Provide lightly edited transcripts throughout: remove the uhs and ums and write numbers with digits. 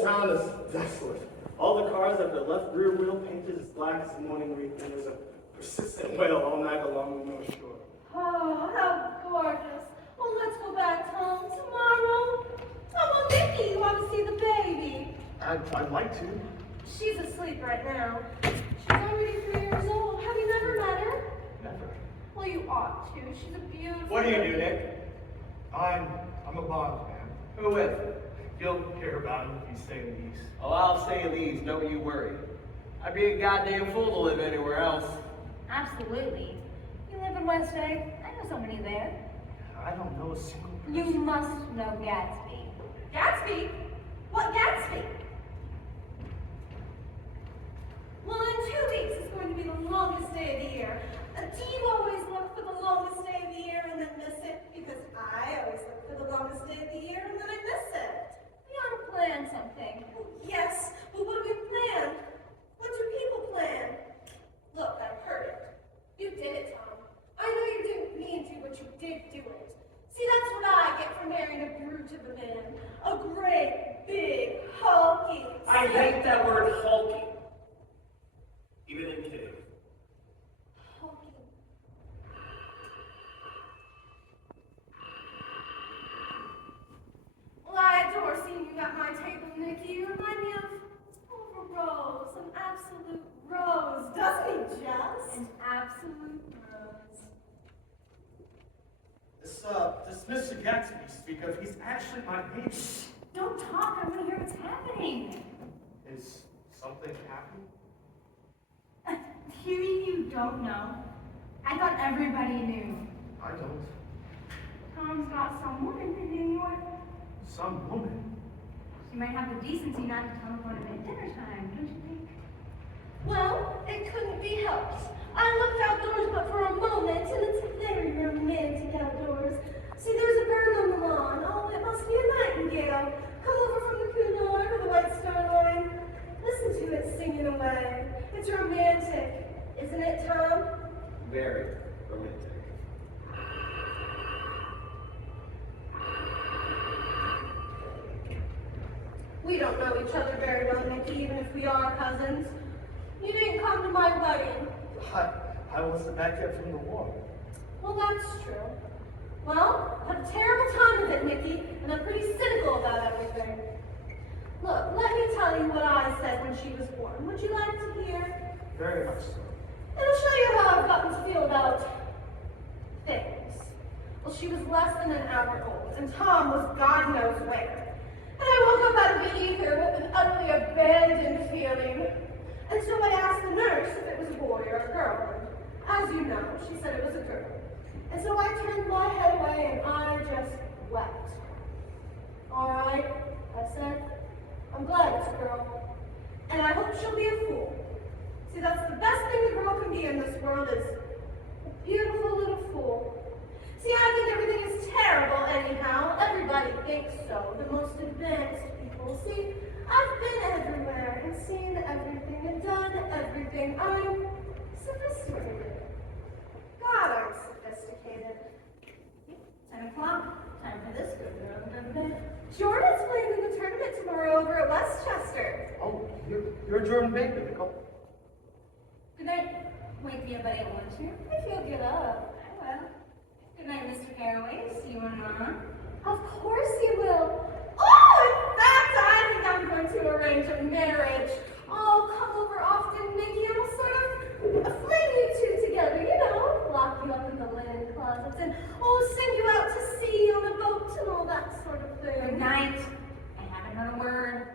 whole town is desolate. All the cars have their left rear wheel painted as black as the morning reef, and there's a persistent wail all night along the North Shore. Oh, how gorgeous. Well, let's go back home tomorrow. Oh, well, Nikki, you want to see the baby? I'd like to. She's asleep right now. She's already 3 years old. Have you never met her? Never. Well, you ought to. She's a beautiful... What do you do, Nick? I'm a bond man. Who with? You'll hear about him if you stay in the East. Oh, I'll stay in these, don't you worry. I'd be a goddamn fool to live anywhere else. Absolutely. You live in West Egg. I know somebody there. I don't know a single person. You must know Gatsby. Gatsby? What Gatsby? Well, in 2 weeks it's going to be the longest day of the year. Do you always look for the longest day of the year and then miss it? Because I always look for the longest day of the year and then I miss it. We ought to plan something. Oh, yes, but what do we plan? What do people plan? Look, I've heard it. You did it, Tom. I know you didn't mean to, but you did do it. See, that's what I get for marrying a brute of a man. A great, big, hulky... I hate that word hulking. Even in kidding. Hulky. Well, I adore seeing you at my table, Nikki. You remind me of a rose, an absolute rose. Doesn't he, Jess? An absolute rose. This Mr. Gatsby you speak of, he's actually my neighbor. Don't talk. I want to hear what's happening. Is something happening? You mean you don't know? I thought everybody knew. I don't. Tom's got some woman in New York. Some woman. She might have the decency not to tell him about it at dinner time, don't you think? Well, it couldn't be helped. I looked outdoors but for a moment, and it's very romantic outdoors. See, there's a bird on the lawn. Oh, it must be a nightingale. Come over from the couloir with the white star line. Listen to it singing away. It's romantic, isn't it, Tom? Very romantic. We don't know each other very well, Nikki, even if we are cousins. You didn't come to my wedding. I wasn't back yet from the war. Well, that's true. Well, I had a terrible time with it, Nikki, and I'm pretty cynical about everything. Look, let me tell you what I said when she was born. Would you like to hear? Very much so. It'll show you how I've gotten to feel about things. Well, she was less than an hour old, and Tom was God knows where. And I woke up out of the ether with an utterly abandoned feeling. And so I asked the nurse if it was a boy or a girl. And as you know, she said it was a girl. And so I turned my head away and I just wept. All right, I said, I'm glad it's a girl. And I hope she'll be a fool. See, that's the best thing a girl can be in this world is a beautiful little fool. See, I think everything is terrible anyhow. Everybody thinks so. The most advanced people. See, I've been everywhere and seen everything and done everything. I'm sophisticated. God, I'm sophisticated. 10 o'clock. Time for this good girl to go to bed. Jordan's playing in the tournament tomorrow over at Westchester. Oh, you're Jordan Baker, Nicole. Good night. Wake me up at 8 won't you? If you'll get up. I will. Good night, Mr. Caraway. See you and Mama. Of course you will. Oh, in fact, I think I'm going to arrange a marriage. Oh, come over often, Nikki, and we'll sort of fling you two together, you know, lock you up in the linen closets, and send you out to sea on a boat and all that sort of thing. Good night. I haven't heard a word.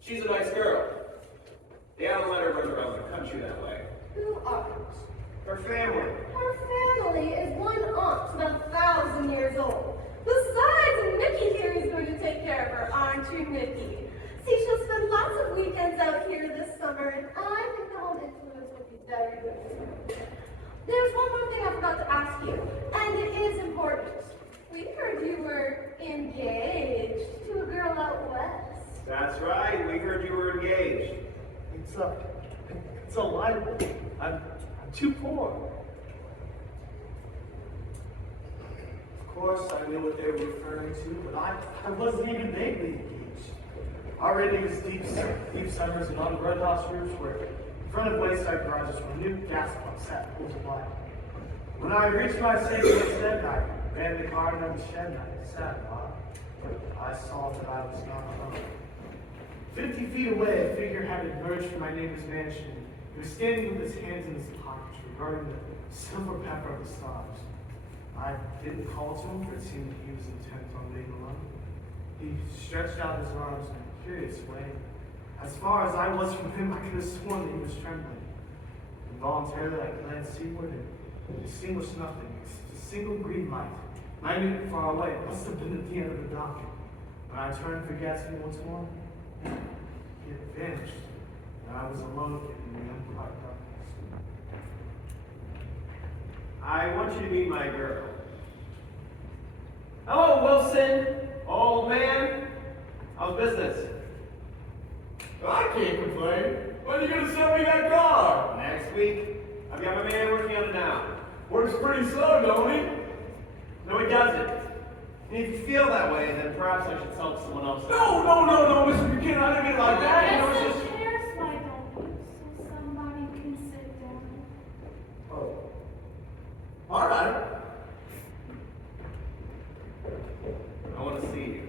She's a nice girl. They haven't let her run around the country that way. Who aren't? Her family. Her family is one aunt about 1,000 years old. Besides, Nikki here is going to take care of her, aren't you, Nikki? See, she'll spend lots of weekends out here this summer, and I think the home influence will be very good. There's one more thing I forgot to ask you, and it is important. We heard you were engaged to a girl out west. That's right. We heard you were engaged. It's a libel. I'm too poor. course, I knew what they were referring to, but I wasn't even vaguely engaged. Already it was deep summers and on red house roofs where in front of wayside garages were new gas pumps sat pools of light. When I reached my safe instead, I ran the car into the shed and I sat a while, but I saw that I was not alone. 50 feet away, a figure had emerged from my neighbor's mansion. He was standing with his hands in his pockets, regarding the silver pepper of the stars. I didn't call to him, for it seemed he was intent on being alone. He stretched out his arms in a curious way. As far as I was from him, I could have sworn that he was trembling. Involuntarily, I glanced seaward and distinguished nothing except a single green light. I knew it far away. It must have been at the end of the dock. When I turned for Gatsby once more, he had vanished, and I was alone again in the umpire darkness. I want you to meet my girl. Hello, Wilson, old man. How's business? I can't complain. When are you gonna sell me that car? Next week. I've got my man working on it now. Works pretty slow, don't he? No, he doesn't. And if you feel that way, then perhaps I should sell it to someone else. No, Mr. Buchanan, I didn't mean it like that. You know, Yes, it's the just... chairs, why don't you, so somebody can sit down? Oh. All right. I want to see you.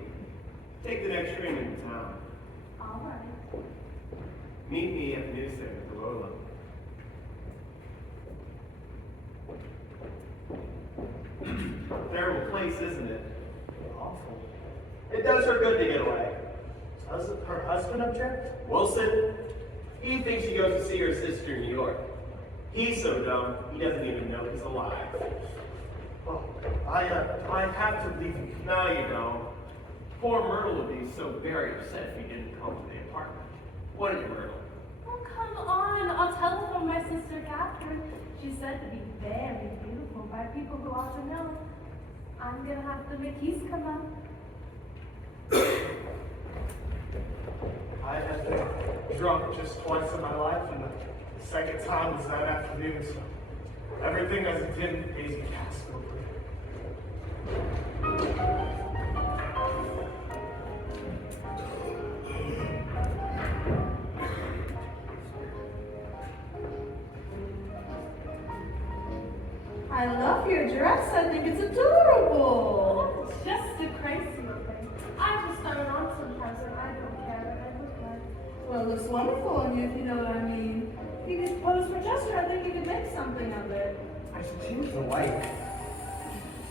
Take the next train into town. All right. Meet me at the newsstand at the low level. Terrible place, isn't it? Awful. It does her good to get away. Does her husband object? Wilson, he thinks she goes to see her sister in New York. He's so dumb, he doesn't even know he's alive. Well, I have to leave you. No, you don't. Poor Myrtle would be so very upset if he didn't come to the apartment. Wouldn't you, Myrtle? Oh, come on. I'll telephone my sister Catherine. She's said to be very beautiful by people who ought to know. I'm gonna have the McKees come up. I have been drunk just twice in my life, and the second time was that afternoon, so everything has a dim, hazy cast over it. I love your dress. I think it's adorable. It's just a crazy thing. I just throw it on sometimes and I don't care what I look like. Well, it looks wonderful on you, if you know what I mean. If you could pose for Chester, I think you could make something of it. I should change the light.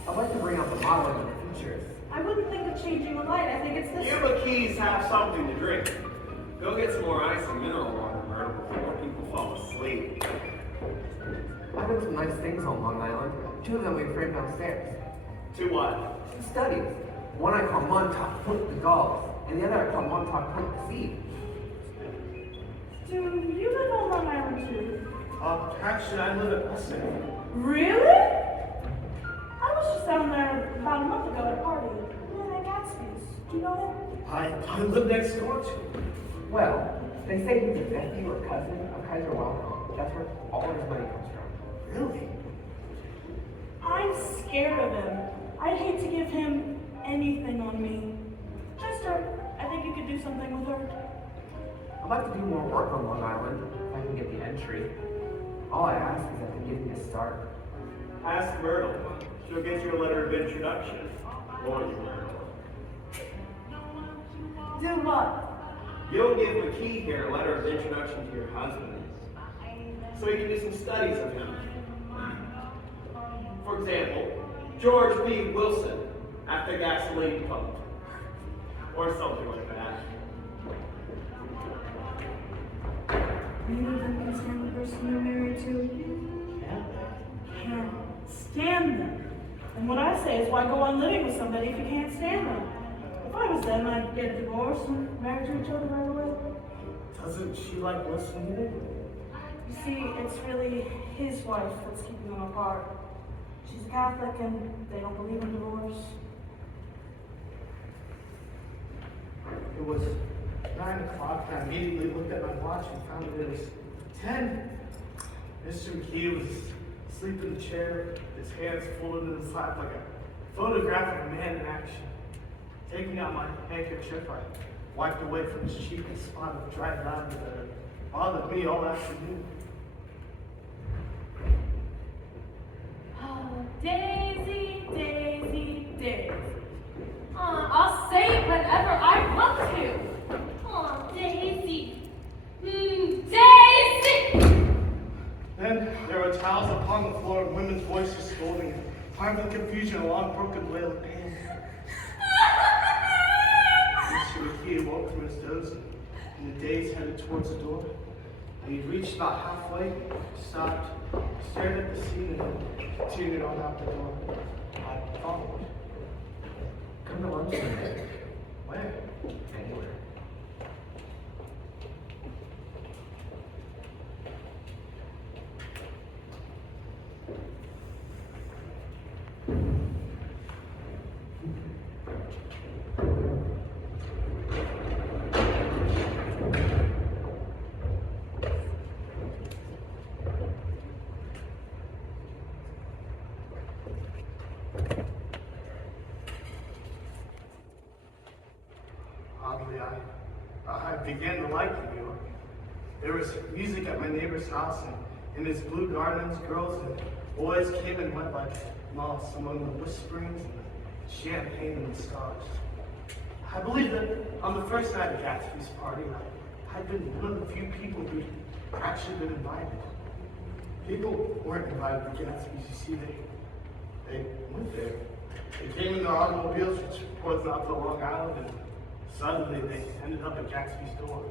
I'd like to bring out the modeling of the features. I wouldn't think of changing the light. I think it's this. You McKees have something to drink. Go get some more ice and mineral water, Myrtle, before people fall asleep. I've done some nice things on Long Island. Two of them we framed downstairs. To what? Two studies. One I call Montauk Point the Gulls, and the other I call Montauk Point the Sea. Do you live on Long Island too? Actually, I live at Weston. Really? I was just down there about a month ago at a party. At Gatsby's. Do you know I live next door to him. Well, they say he's a nephew or cousin of Kaiser Wilhelm. That's where all his money comes from. Really? I'm scared of him. I'd hate to give him anything on me. Chester, I think you could do something with her. I'd like to do more work on Long Island if I can get the entry. All I ask is that they give me a start. Ask Myrtle. She'll get you a letter of introduction. Won't you, Myrtle? Do what? You'll give McKee here a letter of introduction to your husband, so he can do some studies of him. For example, George B. Wilson at the gasoline pump, or something like that. Neither of them can stand the person they're married to. Can't stand them. And what I say is, why go on living with somebody if you can't stand them? If I was them, I'd get a divorce and marry to each other right away. Doesn't she like Wilson either? You see, it's really his wife that's keeping them apart. She's a Catholic and they don't believe in divorce. It was 9 o'clock, and I immediately looked at my watch and found that it was 10. Mr. McKee was asleep in the chair, his hands folded in his lap like a photograph of a man in action. Taking out my handkerchief, I wiped away from his cheek a spot of dry lavender that had bothered me all afternoon. Oh, Daisy, Daisy, Daisy. I'll say it whenever I want to. Oh, Daisy. Daisy! Then there were towels upon the floor and women's voices scolding. Times of confusion, a long broken wail of pain. Mr. McKee awoke from his doze, and the days headed towards the door. When he reached about halfway, stopped, stared at the scene, and then continued on out the door. I followed. Come to lunch today. Where? Anywhere. Oddly, I began to like New York. There was music at my neighbor's house, and in his blue gardens, girls and boys came and went like moths among the whisperings and the champagne and the stars. I believe that on the first night of Gatsby's party, I'd been one of the few people who'd actually been invited. People weren't invited to Gatsby's, you see, they went there. They came in their automobiles, which was out to Long Island, and suddenly they ended up at Gatsby's door.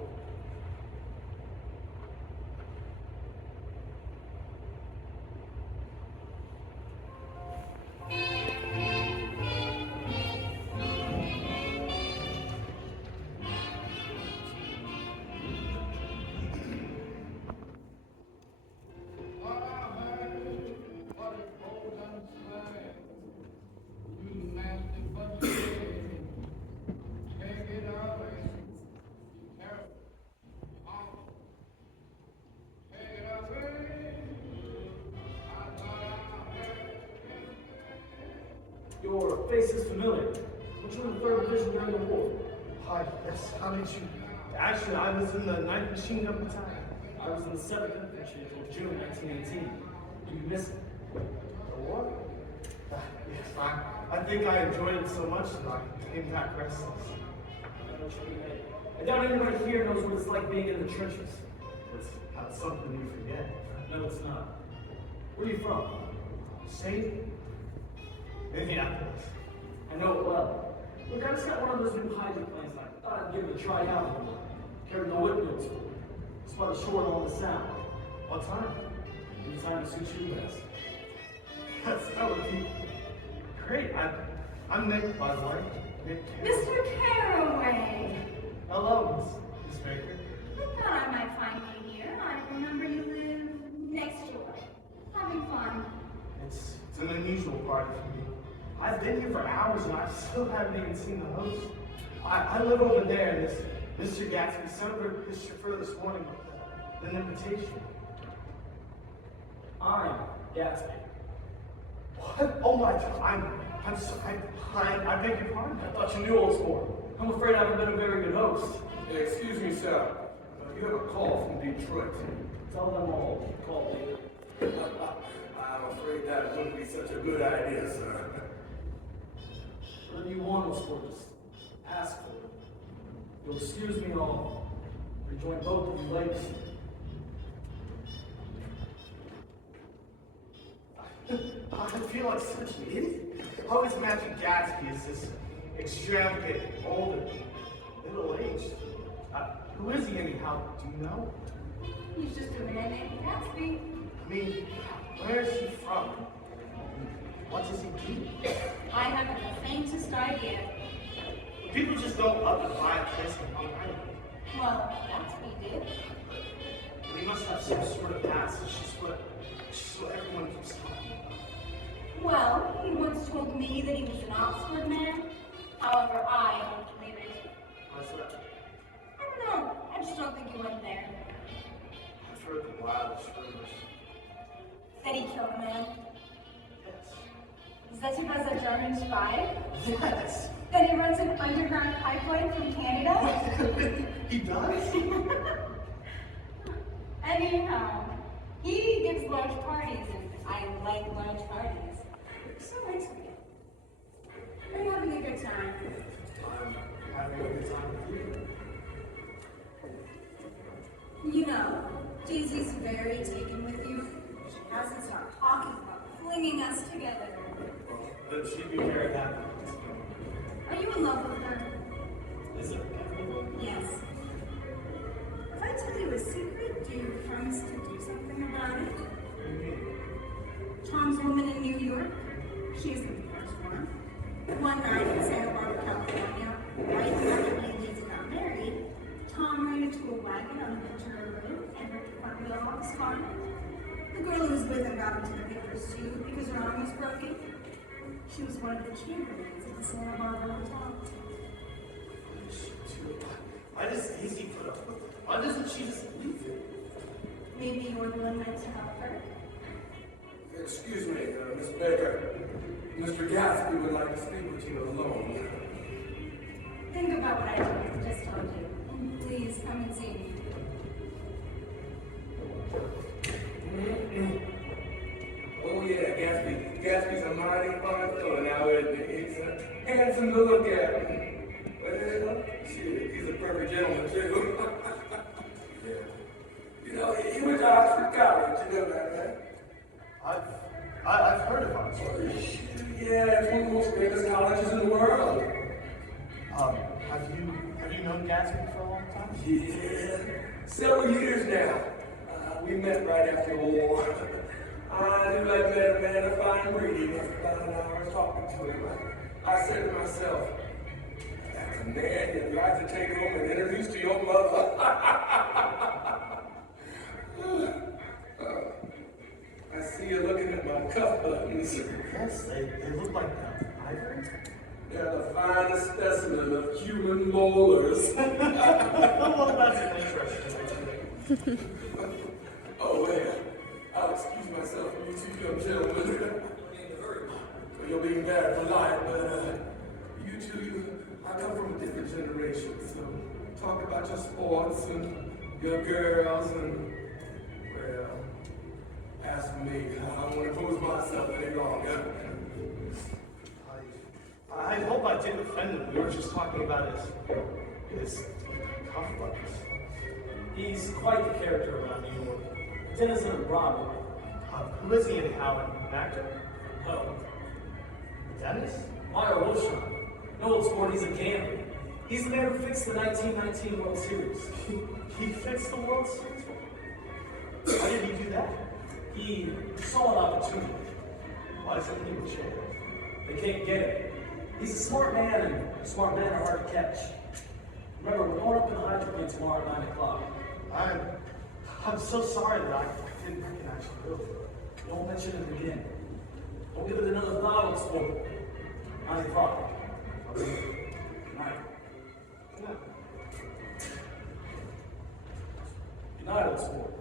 Your face is familiar. Which one in the 3rd Division during the war? Hi, yes, how did you? Actually, I was in the 9th Machine Gun Battalion. I was in the 7th Infantry until June 1918. Do you miss it? The war? Yes, I think I enjoyed it so much that I came back restless. I doubt anybody here knows what it's like being in the trenches. It's not something you forget. No, it's not. Where are you from? Say, Minneapolis. I know it well. Look, I just got one of those new hydroplanes and I thought I'd give it a try out. Carried the Whitfield School. It's about a short on the sound. What time? Any time to suit you best. That would be great. I'm Nick, by the way. Nick Taylor. Mr. Carraway! Hello, Miss Baker. I thought I might find you here. I remember you live next door. Having fun. It's an unusual party for me. I've been here for hours and I still haven't even seen the host. I live over there, and this Mr. Gatsby sent over his chauffeur this morning with an invitation. I'm Gatsby. What? Oh my God! I'm sorry. I beg your pardon. I thought you knew old sport. I'm afraid I haven't been a very good host. Excuse me, sir. You have a call from Detroit. Tell them all. Call me. I'm afraid that wouldn't be such a good idea, sir. Whatever you want, old sport, just ask for it. You'll excuse me all. Rejoin both of you ladies. I feel like such an idiot. I always imagined Gatsby as this extravagant, old, and middle-aged. Who is he anyhow? Do you know? He's just a man named Gatsby. I mean, where is he from? What does he do? I haven't the faintest idea. People just don't up and buy a place in Long Island. Well, Gatsby did. He must have some sort of past. It's just what everyone keeps talking about. Well, he once told me that he was an Oxford man. However, I don't believe it. What's that? I don't know. I just don't think he went there. I've heard the wildest rumors. Said he killed a man. Yes. Is that because the Germans 5? Yes. That he runs an underground pipeline from Canada? He does? Anyhow, he gives large parties, and I like large parties. So it's me. Are you having a good time? I'm having a good time with you. You know, Daisy's very taken with you. She hasn't stopped talking about flinging us together. Then she'd be very happy. Are you in love with her? Is it? Yes. If I tell you a secret, do you promise to do something about it? Tom's woman in New York, she isn't the first one. One night in Santa Barbara, California, right after he and Lisa got married, Tom ran into a wagon on the Ventura Road and ripped the front wheel off his car. The girl who was with him got into the big pursuit because her arm was broken. She was one of the chambermaids at the Santa Barbara Hotel. Why does Daisy put up with it? Why doesn't she just leave it? Maybe you're the one meant to help her. Excuse me, Miss Baker. Mr. Gatsby would like to speak with you alone. Think about what I just told you, and please come and see me. Oh yeah, Gatsby. Gatsby's a mighty fine fellow now, isn't he? He's handsome to look at. Well, shit, he's a perfect gentleman too. Yeah. You know, he went to Oxford College, you know that, right? I've heard of Oxford. Yeah, it's one of the most famous colleges in the world. Have you known Gatsby for a long time? Yeah, several years now. We met right after the war. I knew I met a man of fine breeding after about an hour talking to him. I said to myself, that's a man you'd like to take home and introduce to your mother. I see you looking at my cuff buttons. Yes, they look like ivory. They're the finest specimen of human molars. Well, that's an interesting thing. Oh, well, I'll excuse myself from you two young gentlemen. You're being very polite, but you two, I come from a different generation, so talk about your sports and your girls and, well, as for me, I don't want to pose myself any longer. I hope I didn't offend him. We were just talking about his cuff buttons. He's quite the character around New York. Denizen of Broadway. Who is he anyhow? An actor? No. Dennis? Meyer Wilshire. No old sport, he's a gambler. He's the man who fixed the 1919 World Series. He fixed the World Series? Why did he do that? He saw an opportunity. Why isn't he in jail? They can't get him. He's a smart man, and smart men are hard to catch. Remember, we're going up in the hydroplane tomorrow at 9 o'clock. I'm so sorry that I didn't recognize you. Don't mention it again. Don't give it another thought, it's for 9 o'clock. Good night. Good night, old sport.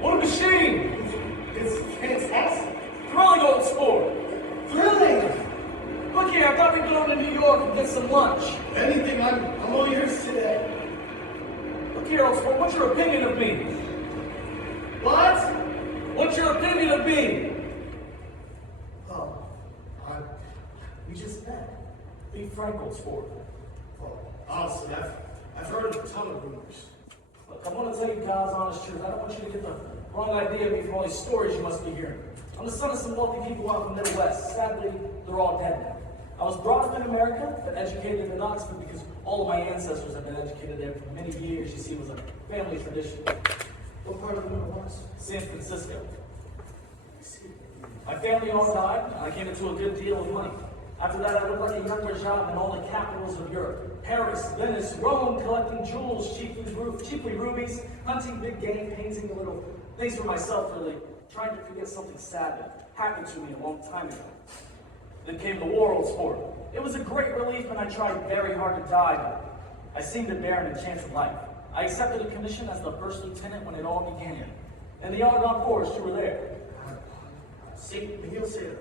What a machine! It's fantastic. Thrilling old sport. Thrilling. Look here, I thought we'd go to New York and get some lunch. Anything, I'm all yours today. Look here, old sport, what's your opinion of me? What? What's your opinion of me? Oh, we just met. Be Frankel's sport. Well, honestly, I've heard a ton of rumors. Look, I'm gonna tell you God's honest truth. I don't want you to get the wrong idea of me from all these stories you must be hearing. I'm the son of some wealthy people out in the Middle West. Sadly, they're all dead now. I was brought up in America, but educated in Oxford because all of my ancestors have been educated there for many years. You see, it was a family tradition. What part of the Middle West? San Francisco. My family all died, and I came into a good deal of money. After that, I lived like a younger job in all the capitals of Europe. Paris, Venice, Rome, collecting jewels, cheaply rubies, hunting big game, painting a little things for myself, really. Trying to forget something sad that happened to me a long time ago. Then came the World Sport. It was a great relief, and I tried very hard to die, but I seemed to bear a chance of life. I accepted a commission as the first lieutenant when it all began. In the Argonne Forest, you were there. St. Miguel's Theater.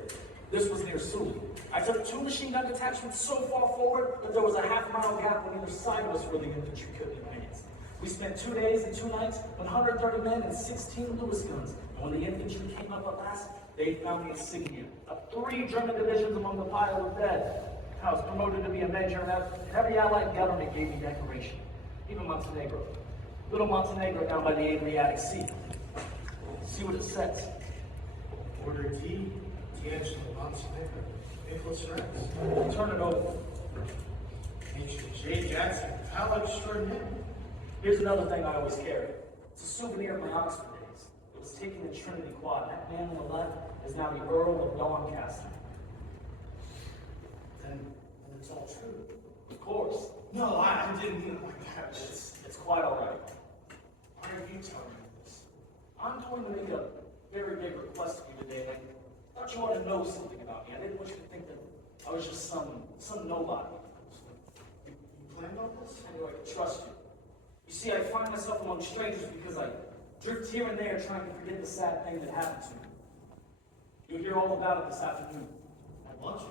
This was near Sully. I took 2 machine gun detachments so far forward that there was a half-mile gap on either side of us where the infantry couldn't advance. We spent 2 days and 2 nights, 130 men and 16 Lewis guns. And when the infantry came up at last, they found the insignia of 3 German divisions among the pile of dead. I was promoted to be a major, and every allied government gave me decoration. Even Montenegro. Little Montenegro down by the Adriatic Sea. See what it says. Order D, D'Angelo Montenegro, Nicholas Rex. Turn it over. Ancient J. Jackson, how extraordinary. Here's another thing I always carry. It's a souvenir of my Oxford days. It was taken in Trinity Quad. That man on the left is now the Earl of Doncaster. Then it's all true. Of course. No, I didn't mean it like that. It's quite all right. Why are you telling me this? I'm going to make a very big request of you today. I thought you ought to know something about me. I didn't want you to think that I was just some nobody. You planned all this? Anyway, I trust you. You see, I find myself among strangers because I drift here and there trying to forget the sad thing that happened to me. You'll hear all about it this afternoon. At lunch?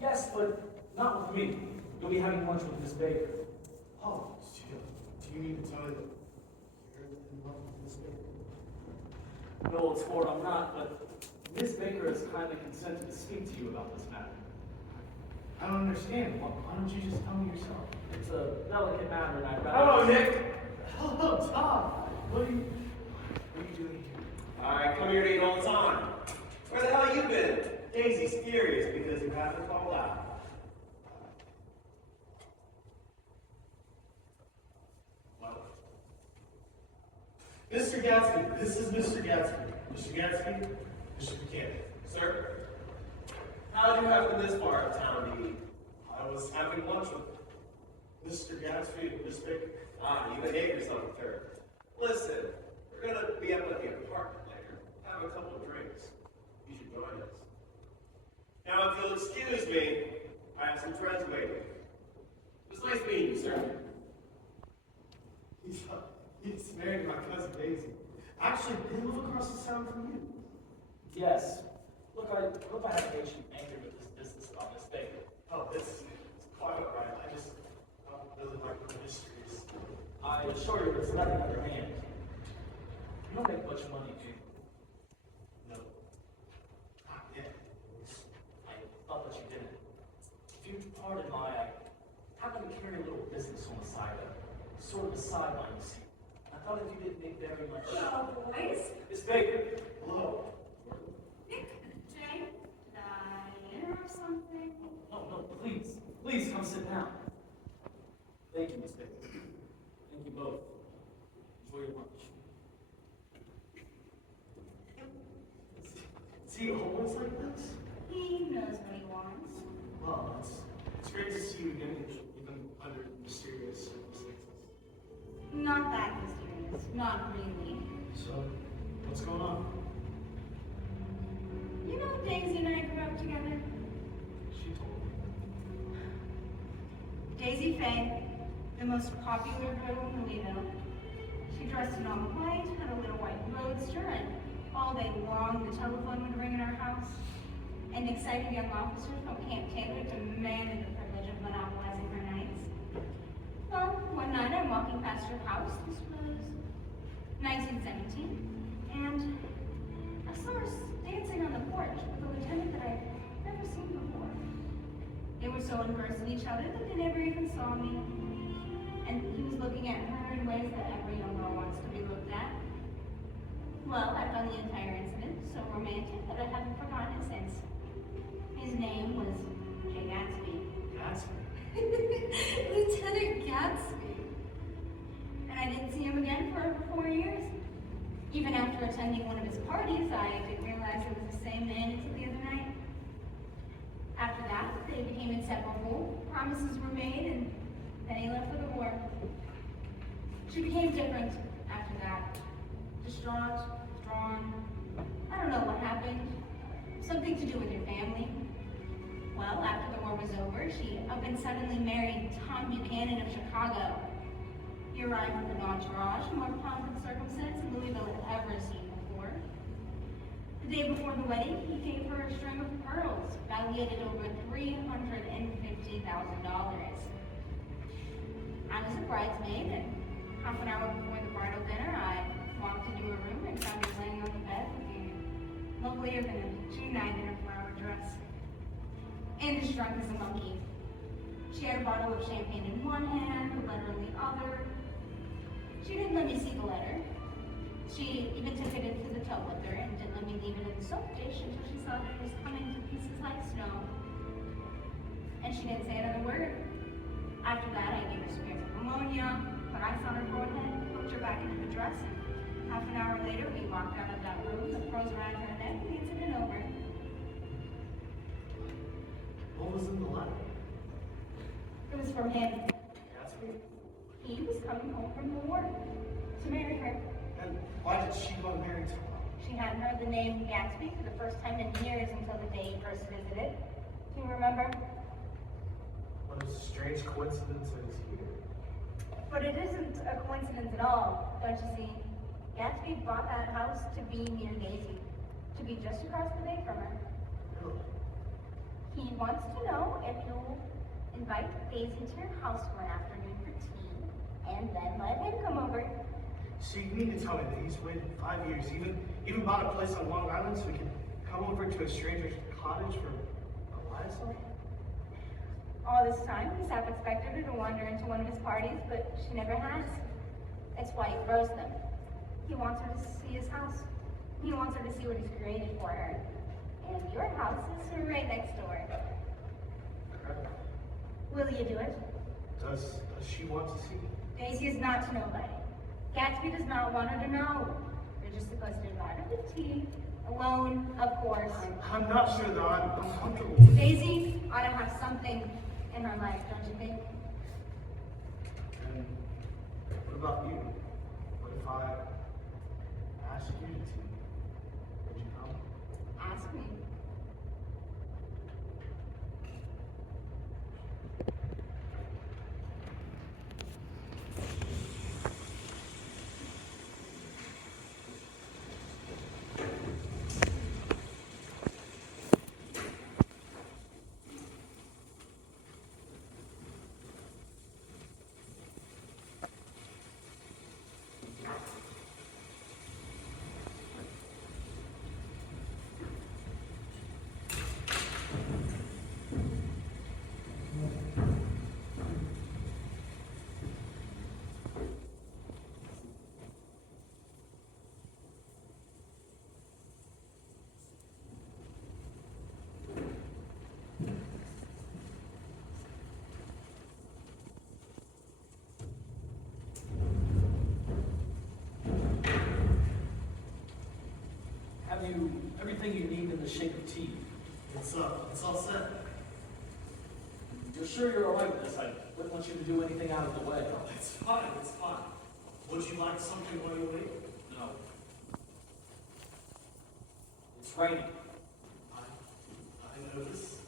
Yes, but not with me. You'll be having lunch with Miss Baker. Oh, do you mean to tell me that you're in love with Miss Baker? No, old sport, I'm not, but Miss Baker has kindly consented to speak to you about this matter. I don't understand. Why don't you just tell me yourself? It's a delicate matter, and I'd rather... Hello, Nick. Hello, Tom. What are you doing here? I come here to eat all the time. Where the hell you been? Daisy's furious because you haven't called out. Mr. Gatsby, this is Mr. Gatsby. Mr. Gatsby, Mr. Buchanan. Sir, how did you happen this far of town to eat? I was having lunch with Mr. Gatsby and Miss Baker. Ah, you behave yourself with her. Listen, we're gonna be up at the apartment later. Have a couple of drinks. You should join us. Now, if you'll excuse me, I have some friends waiting. It was nice meeting you, sir. He's married to my cousin Daisy. Actually, they live across the town from you. Yes. Look, I hope I haven't made you angry with this business about Miss Baker. Oh, it's quite all right. I just don't really like the mysteries. I assure you it's nothing underhand. You don't make much money, do you? No. Not yet. I thought that you didn't. If you pardon I happen to carry a little business on the side of sort of a sideline, you see. I thought if you didn't make very much. Hello, boys. Miss Baker. Hello. Nick, Jay, did I interrupt something? No, please. Please come sit down. Thank you, Miss Baker. Thank you both. Enjoy your lunch. Is he always like this? He knows what he wants. Well, it's great to see you again, even under mysterious circumstances. Not that mysterious. Not really. So, what's going on? You know Daisy and I grew up together? She told me. Daisy Faye, the most popular girl in Louisville. She dressed in all white, had a little white roadster, and all day long the telephone would ring in our house. And excited young officers from Camp Taylor demanded the privilege of monopolizing her nights. Well, one night I'm walking past her house, this was 1917, and I saw her dancing on the porch with a lieutenant that I'd never seen before. It were so engrossed in each other that they never even saw me. And he was looking at her in ways that every young girl wants to be looked at. Well, I found the entire incident so romantic that I haven't forgotten it since. His name was Great Gatsby. Gatsby? Lieutenant Gatsby. And I didn't see him again for over 4 years. Even after attending one of his parties, I didn't realize it was the same man until the other night. After that, they became inseparable, promises were made, and then he left for the war. She became different after that. Distraught, withdrawn. I don't know what happened. Something to do with her family. Well, after the war was over, she up and suddenly married Tom Buchanan of Chicago. He arrived with an entourage, more pomp and circumstance than Louisville had ever seen before. The day before the wedding, he gave her a string of pearls, valued at over $350,000. I was a bridesmaid, and half an hour before the bridal dinner, I walked into her room and found her laying on the bed looking lovelier than a G9 in a flower dress. And as drunk as a monkey. She had a bottle of champagne in one hand, a letter in the other. She didn't let me see the letter. She even took it into the tub with her and didn't let me leave it in the soap dish until she saw that it was coming to pieces like snow. And she didn't say another word. After that, I gave her smears of ammonia, put ice on her forehead, hooked her back into the dress, and half an hour later, we walked out of that room, the pearls around her neck, and the incident over. What was in the letter? It was from him. Gatsby? He was coming home from the war to marry her. And why did she go and marry Tom? She hadn't heard the name Gatsby for the first time in years until the day he first visited. Do you remember? What a strange coincidence it is here. But it isn't a coincidence at all, don't you see? Gatsby bought that house to be near Daisy, to be just across the bay from her. Really? He wants to know if you'll invite Daisy to your house for an afternoon for tea, and then let him come over. So you mean to tell me that he's waited 5 years, even bought a place on Long Island so he could come over to a stranger's cottage for a liaison? All this time, he's half expected her to wander into one of his parties, but she never has. That's why he throws them. He wants her to see his house. He wants her to see what he's created for her. And your house is right next door. Incredible. Will you do it? Does she want to see? Daisy is not to know about it. Gatsby does not want her to know. You're just supposed to invite her to tea. Alone, of course. I'm not sure that I'm comfortable with it. Daisy ought to have something in her life, don't you think? And what about you? What if I asked you to tea? Would you come? Ask me. Have you everything you need in the shape of tea? It's all set. You're sure you're all right with this? I wouldn't want you to do anything out of the way. It's fine, it's fine. Would you like something while you wait? No. It's raining. I notice.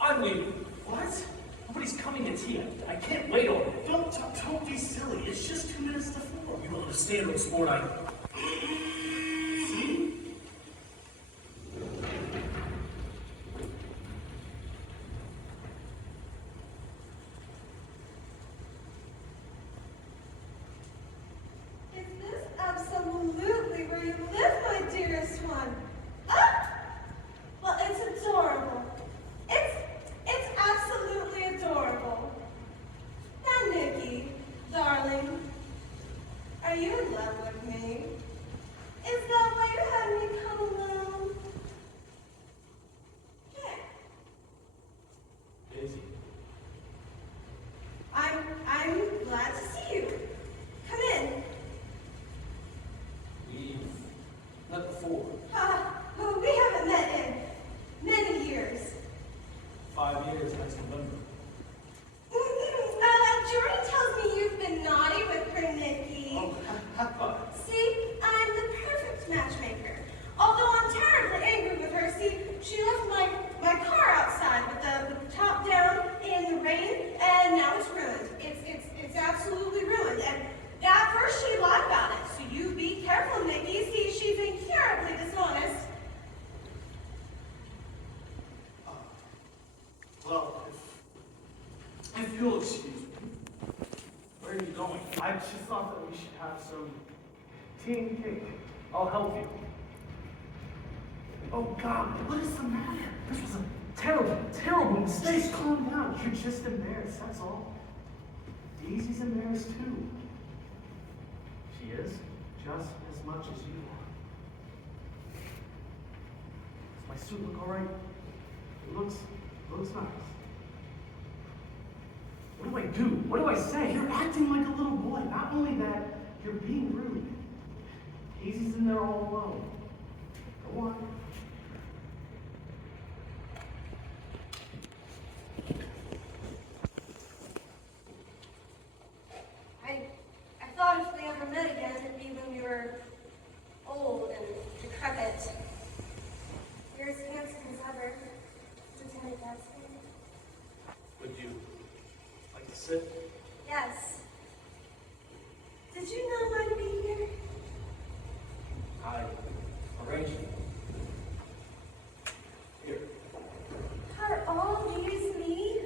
I'm leaving. What? Nobody's coming to tea. I can't wait on it. Don't be silly. It's just 2 minutes to 4. You don't understand what sport I... See? Is this absolutely where you live, my dearest one. Ah! Well, it's adorable. It's absolutely adorable. Now, Nikki, darling, are you in love with me? Is that why you had me come alone? Yeah. Daisy. I'm glad to see you. Come in. We've met before. Well, we haven't met in many years. 5 years next November. Jordan tells me you've been naughty with her, Nikki. Oh, have fun. See, I'm the perfect matchmaker. Although I'm terribly angry with her. See, she left my car outside with the top down in the rain, and now it's ruined. It's absolutely ruined. And at first she lied about it. So you be careful, Nikki. See, she's incurably dishonest. Well, if you'll excuse me, Where are you going? I just thought that we should have some tea and cake. I'll help you. Oh God, what is the matter? This was a terrible, terrible mistake. Just calm down. You're just embarrassed, that's all. Daisy's embarrassed too. She is, just as much as you are. Does my suit look alright? It looks nice. What do I do? What do I say? You're acting like a little boy. Not only that, you're being rude. Daisy's in there all alone. Go on. I thought if we ever met again, it'd be when you were old and decrepit. You're as handsome as ever, Lieutenant Gatsby. Would you like to sit? Yes. Did you know I'd be here? I arranged it. Here. Are all these me?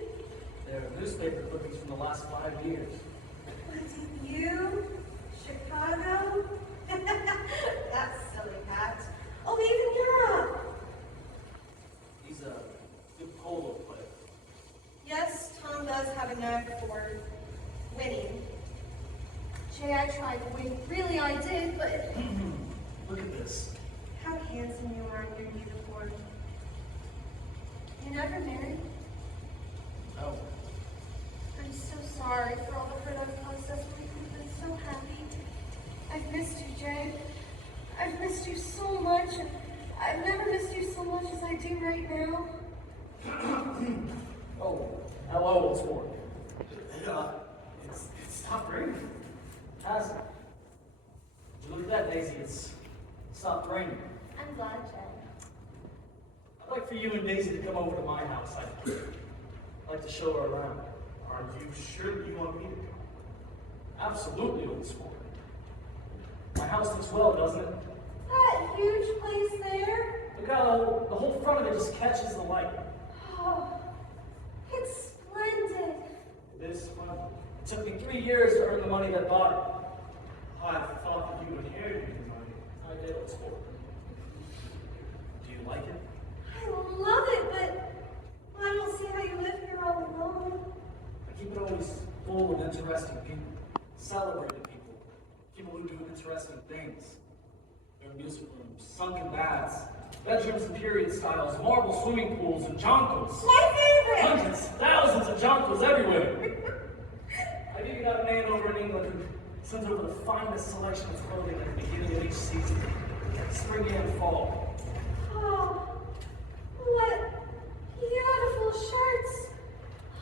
They're newspaper clippings from the last 5 years. You? Chicago? That's silly, Pat. Oh, even Europe. He's a good polo player. Yes, Tom does have a knack for winning. Jay, I tried to win. Really, I did, but Look at this. how handsome you are in your uniform. You never married? Oh, I'm so sorry for all the hurt I've caused us. We've been so happy. I've missed you, Jay. I've missed you so much. I've never missed you so much as I do right now. oh, hello, it's Ward. It's stopped raining. Has it? Look at that, Daisy. It's stopped raining. I'm glad, Jay. I'd like for you and Daisy to come over to my house. I'd like to show her around. Are you sure you want me to go? Absolutely, old sport. My house looks well, doesn't it? That huge place there? Look how the whole front of it just catches the light. Oh, it's splendid. It is fun. It took me 3 years to earn the money that bought it. I thought that you inherited the money. I did, old sport. Do you like it? I love it, but I don't see how you live here all alone. I keep it always full of interesting people, celebrated people, people who do interesting things. There are music rooms, sunken baths, bedrooms and period styles, marble swimming pools, and jonkos. My favorite! Hundreds, thousands of jonkos everywhere. I've even got a man over in England who sends over the finest selection of clothing at the beginning of each season, spring and fall. Oh, what beautiful shirts!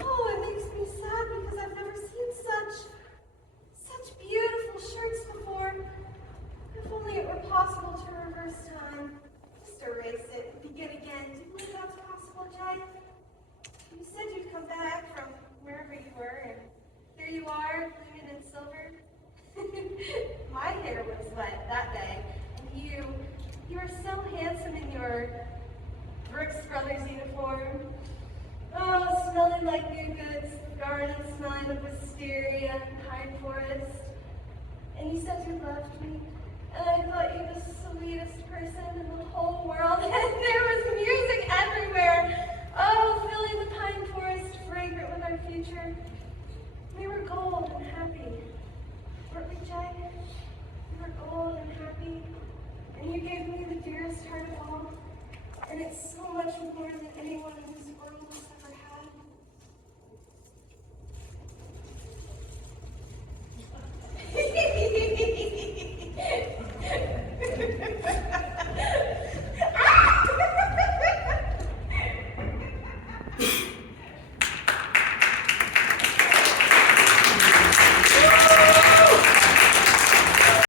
Oh, it makes me sad because I've never seen such beautiful shirts before. If only it were possible to reverse time. Just erase it and begin again. Do you believe that's possible, Jay? You said you'd come back from wherever you were, and here you are, gleaming in silver. My hair was wet that day, and you were so handsome in your Brooks Brothers uniform. Oh, smelling like new goods, garden smelling of wisteria and pine forest. And you said you loved me.